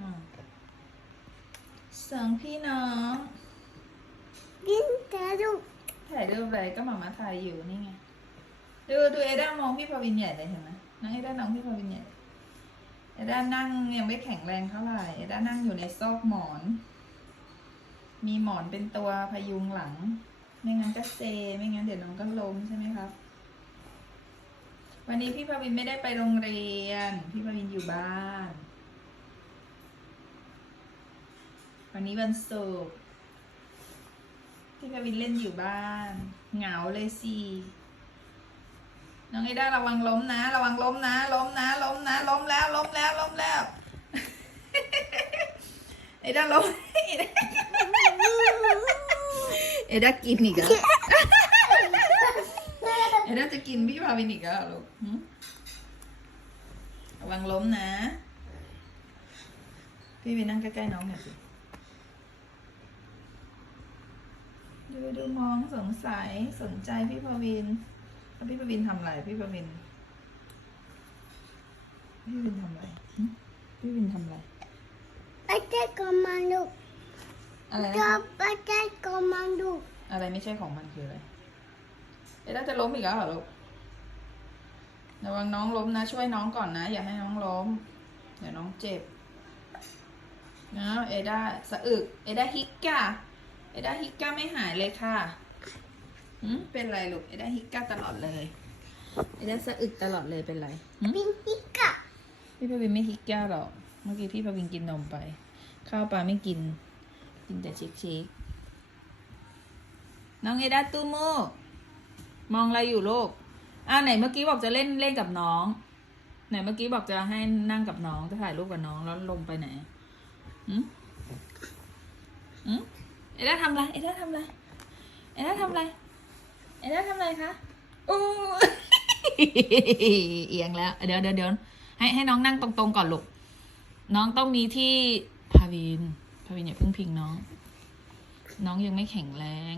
อืมสองพี่น้องกินแต่ลูกถ่ายรูปอะไรก็หมามาถ่ายอยู่นี่ไง ดูดูเอด้ามองพี่พวินใหญ่เลยเห็นไหมน้องเอด้ามองพี่พวินใหญ่เลยเอด้านั่งยังไม่แข็งแรงเท่าไหร่เอด้านั่งอยู่ในซอกหมอน มีหมอนเป็นตัวพยุงหลัง ไม่งั้นก็เซ ไม่งั้นเดี๋ยวน้องก็ล้มใช่ไหมครับ วันนี้พี่พวินไม่ได้ไปโรงเรียน พี่พวินอยู่บ้าน วันนี้วันศุกร์พี่พวินเล่นอยู่บ้าน เหงาเลยสิน้องไอด้าระวังล้มนะ ระวังล้มนะ ล้มนะ ล้มนะ ล้มแล้ว ล้มแล้ว ล้มแล้วไอด้าล้มไอด้าได้ากินอีกแล้วไอด้าจะกินพี่พาวินอีกแล้วลูกระวังล้มนะ พี่วินนั่งใกล้ๆน้องหน่อยสิ ดูดูมองสงสัยสนใจพี่พวินแล้วพี่พวินทำอะไรพี่พวิน พี่พวินทำอะไรหึพี่พวินทำอะไรไปเจ๊กมันลูกอะไรก็นะไปเจ๊กมันลูกอะไรไม่ใช่ของมันคืออะไรเอ๊ะแล้วจะล้มอีกแล้วเหรอลูกระวังน้องล้มนะ ช่วยน้องก่อนนะ อย่าให้น้องล้มเดี๋ยวน้องเจ็บนะเอด้าสะอึก เอด้าฮิกกา เอด้าฮิกกาไม่หายเลยค่ะหืมเป็นไรลูก เอด้าฮิกกาตลอดเลย เอด้าสะอึกตลอดเลยเป็นไรหืมบินปิกะพี่พวินไม่ฮิกก้าหรอก เมื่อกี้พี่พวินกินนมไป ข้าวปลาไม่กิน กินแต่เช็คเช็คน้องเอดาตูโมมองอะไรอยู่ลูกอ้าวไหนเมื่อกี้บอกจะเล่นเล่นกับน้อง ไหนเมื่อกี้บอกจะให้นั่งกับน้องจะถ่ายรูปกับน้องแล้วลงไปไหนอืมอืม เอดาทำอะไร เอดาทำอะไร เอดาทำอะไร เอดาทำอะไรคะอู้เอียงแล้ว เดี๋ยวเดี๋ยวเดี๋ยวให้ให้น้องนั่งตรงๆก่อนลูก น้องต้องมีที่พาวิน พาวินอย่าเพิ่งพิงน้อง น้องยังไม่แข็งแรง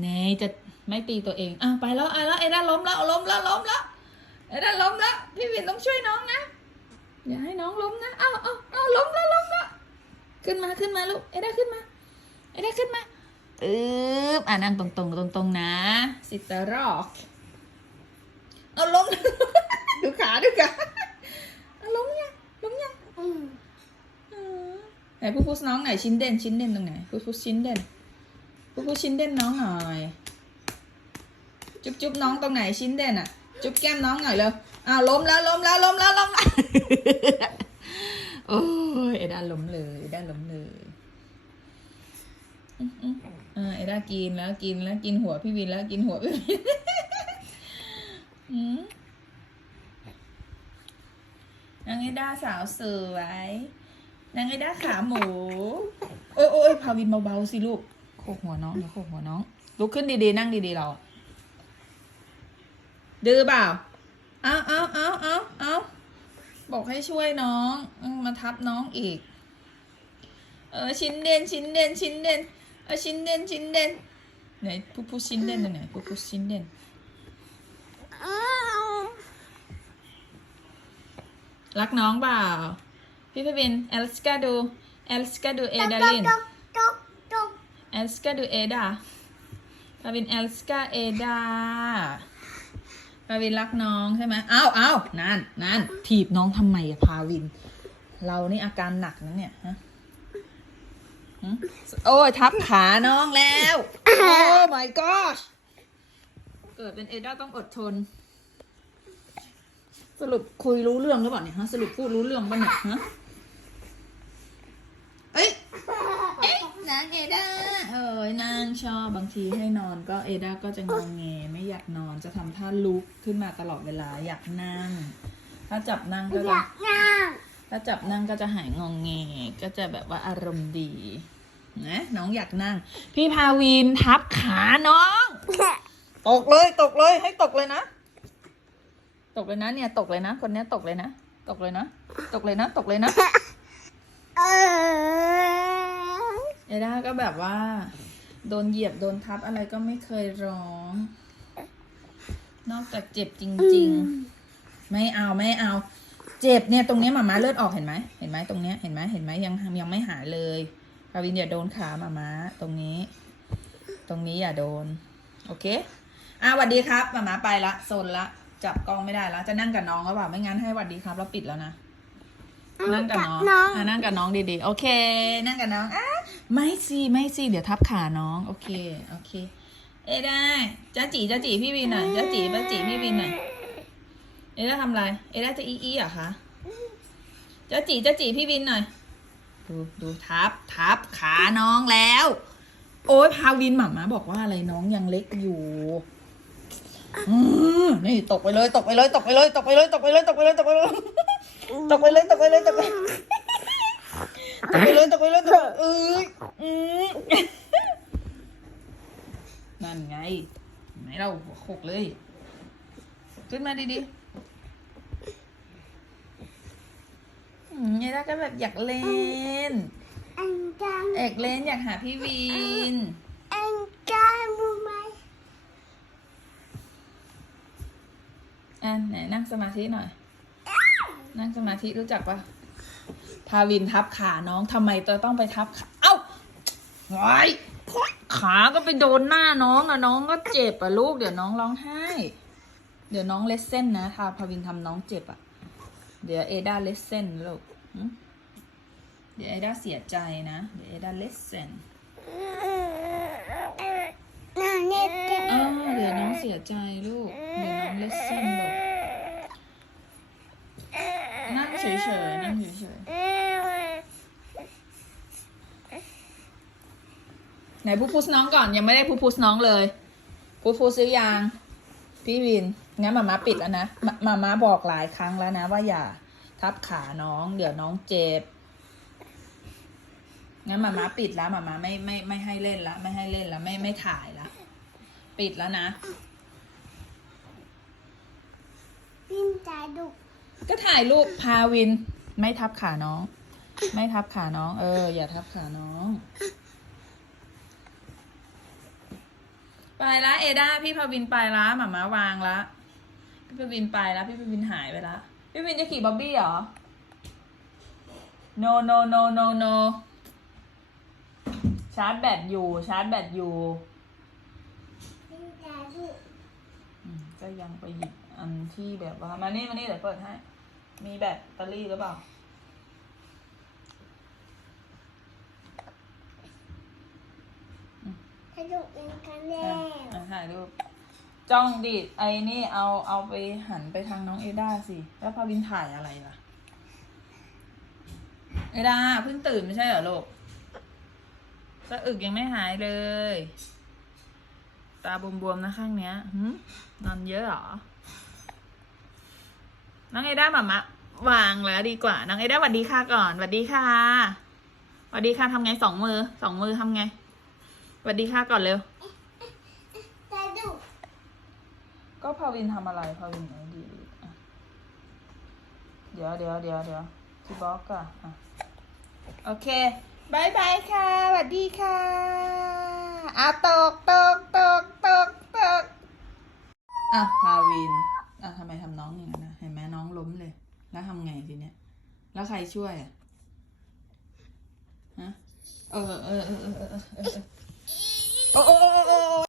เนยจะไม่ตีตัวเอง อะไปแล้วอะแล้วไอ้ด้าล้มแล้วล้มแล้วล้มแล้วไอ้ด้าล้มแล้ว พี่วินต้องช่วยน้องนะ อย่าให้น้องล้มนะ อ้าวอ้าว ขึ้นมาขึ้นมาลูกไอ้ด้าขึ้นมาไอ้ด้าขึ้นมาอึ๊บอะนั่งตรงๆตรงๆนะสิตรอกเอาล้มดูขาดูขาเอาล้มยังล้มยังไหนพูดพูดน้องไหนชิ้นเด่นชิ้นเด่นตรงไหนพูดพูดชิ้นเด่นพูดพูดชิ้นเด่นน้องหน่อยจุ๊บจุ๊บน้องตรงไหนชิ้นเด่นอะ จุ๊บแก้มน้องหน่อยเร็วอ้าวล้มแล้วล้มแล้วล้มแล้วล้มแล้วโอ้ เอด้าล้มเลยเอด้าล้มเลยอืมอืมอ่าเอด้ากินแล้วกินแล้วกินหัวพี่วินแล้วกินหัวพี่วินอืมนางเอด้าสาวสวยนางเอด้าขาหมู โอ้ยโอ้ยพาวินเบาๆสิลูกโขกหัวน้องเดี๋ยวโขกหัวน้องลุกขึ้นดีๆ นั่งดีๆเราดื้อเปล่า เอาเอาเอาเอาเอา บอกให้ช่วยน้องอมาทับน้องอีก เออชิ้นเด่นชิ้นเด่นชิ้นเด่นเออชิ้นเด่นชิ้นเด่นไหนพูดพูดชิ้นเด่นไหนพูดพูดชิ้นเด่นรักน้องเปล่า พี่พบินเอลสกาดูเอลสกาดูเอดาลินเอลสกาดูเอดาพาวินเอลสกาเอดาาวินรักน้องใช่ไหมอ้าวอ้าวนั่นนั่นถีบน้องทำไมอะพาวิน เรานี่อาการหนักนะเนี่ยฮะหึโอ้ยทับขาน้องแล้ว โอ้ my gosh เกิดเป็นเอดาต้องอดทน สรุปคุยรู้เรื่องหรือเปล่าเนี่ยฮะสรุปพูดรู้เรื่องป่ะเนี่ยฮะเอ้ยเอ๊ะนางเอดาเอ้ ยนางชอบบางทีให้นอนก็เอดาก็จะงองแงไม่อยากนอนจะทำท่าลุกขึ้นมาตลอดเวลาอยากนั่ง ถ้าจับนั่งก็อจะยากนั่งถ้าจับนั่งก็จะหายงองแงก็จะแบบว่าอารมณ์ดี นะน้องอยากนั่ง พี่พาวินทับขาน้อง ตกเลยตกเลยให้ตกเลยนะ ตกเลยนะเนี่ยตกเลยนะ คนเนี้ยตกเลยนะ ตกเลยนะ ตกเลยนะ ตกเลยนะ เออเอด้าก็แบบว่า โดนเหยียบโดนทับอะไรก็ไม่เคยร้อง นอกจากเจ็บจริง ๆ ไม่เอาไม่เอา เจ็บเนี่ยตรงเนี้ยหมาม้าเลือดออกเห็นไหมเห็นไหมตรงเนี้ยเห็นไหมเห็นไหมยังยังไม่หายเลยพาวินอย่าโดนขาหมาม้าตรงนี้ ตรงนี้อย่าโดน โอเคอะหวัดดีครับหมาม้าไปละโซนละจับกล้องไม่ได้ละจะนั่งกับน้องหรือเปล่าไม่งั้นให้หวัดดีครับแล้วปิดแล้วนะ นั่งกับน้องน้องอะนั่งกับน้องดีๆ โอเค นั่งกับน้องอะ ไม่สิไม่สิเดี๋ยวทับขาน้อง โอเค โอเค เอ้ได้จ้าจีจ้าจีพี่วินหน่อยจ้าจีจ้าจีพี่วินหน่อยเอ้ได้ทำอะไรเอ้ได้จะอีอีเหรอคะจ้าจีจ้าจีพี่วินหน่อย ดูดูทับทับขาน้องแล้ว โอ้ยพาวินหม่ามาบอกว่าอะไรน้องยังเล็กอยู่อืมนี่ตกไปเลย ตกไปเลย ตกไปเลย ตกไปเลย ตกไปเลย ตกไปเลย ตกไปเลย ตกไปเลย ตกไปเลยตกไปเลย ตกไปเลยตกไปเลยตกไปเลยเอ้ยอืมนั่นไงไหนเราหัวโขกเลย ขึ้นมาดีๆอืมเนี่ยก็แบบอยากเล่นอันจังเอกเล่นอยากหาพี่วิน อันจังรู้ไหมอะไหนนั่งสมาธิหน่อย นั่งสมาธิรู้จักปะ พาวินทับขาน้องทำไมเตอต้องไปทับขาเอ้าไว้ขาก็ไปโดนหน้าน้องอะน้องก็เจ็บอะลูกเดี๋ยวน้องร้องไห้ เดี๋ยวน้องเลสเส้นนะทาพาวินทำน้องเจ็บอะเดี๋ยวเอด้าเลสเส้นลูกหึเดี๋ยวเอด้าเสียใจนะ เดี๋ยวเอด้าเลสเส้นน้องเน็ตเก็บอ้าวเดี๋ยวน้องเสียใจลูก เดี๋ยวน้องเลสเส้นลูกนั่งเฉยๆนั่งเฉยๆ ไหนพูพุสน้องก่อนยังไม่ได้พูพุสน้องเลยพูพุสซื้อยังพี่วินงั้นมาม่าปิดแล้วนะมามาม่าบอกหลายครั้งแล้วนะว่าอย่าทับขาน้อง เดี๋ยวน้องเจ็บงั้นมาม่าปิดแล้วมาม่าไม่ไม่ไม่ให้เล่นละไม่ให้เล่นละไม่ไม่ถ่ายละปิดแล้วนะปิ้นใจดุก็ถ่ายรูปพาวิน ไม่ทับขาน้อง ไม่ทับขาน้อง เออ อย่าทับขาน้อง ไปละเอด้าพี่พาวินไปละหมามาวางละพี่พาวินไปละพี่พาวินหายไปละพี่วินจะขี่บ๊อบบี้เหรอ no no no no no ชาร์จแบตอยู่ ชาร์จแบตอยู่จดุอืมก็ยังไปหยิบอันที่แบบว่ามานี่มานี่เดี๋ยวเปิดให้ มีแบตเตอรี่หรือเปล่า สนุกเหมือนกันแล้อะวอะถ่ายรูปจ้องดิไอ้นี่เอาเอาไปหันไปทางน้องเอด้าสิ แล้วพาวินถ่ายอะไรล่ะ เอด้าเพิ่งตื่นไม่ใช่เหรอลูกสะอึกยังไม่หายเลย ตาบวมๆนะข้างเนี้ยหืนอนเยอะเหรอ น้องเอด้ามามะวางแล้วดีกว่า น้องเอด้าหวัดดีค่ะก่อนหวัดดีค่ะหวัดดีค่ะทำไงสองมือสองมือทำไง หวัดดีค่ะก่อนเร็วใจดุก็พาวินทำอะไรพาวินไหนดีอะเดี๋ยวเดี๋ยวเดี๋ยวเดี๋ยวที่บล็อกอะอะโอเคบายบายค่ะสวัสดีค่ะอะตกตกตกตกตกอะพาวินอะทำไมทำน้องอย่างนั้นนะเห็นไหมน้องล้มเลย แล้วทำไงทีเนี้ย แล้วใครช่วยอะฮะเออเออเออเออเออเออ oh, oh. oh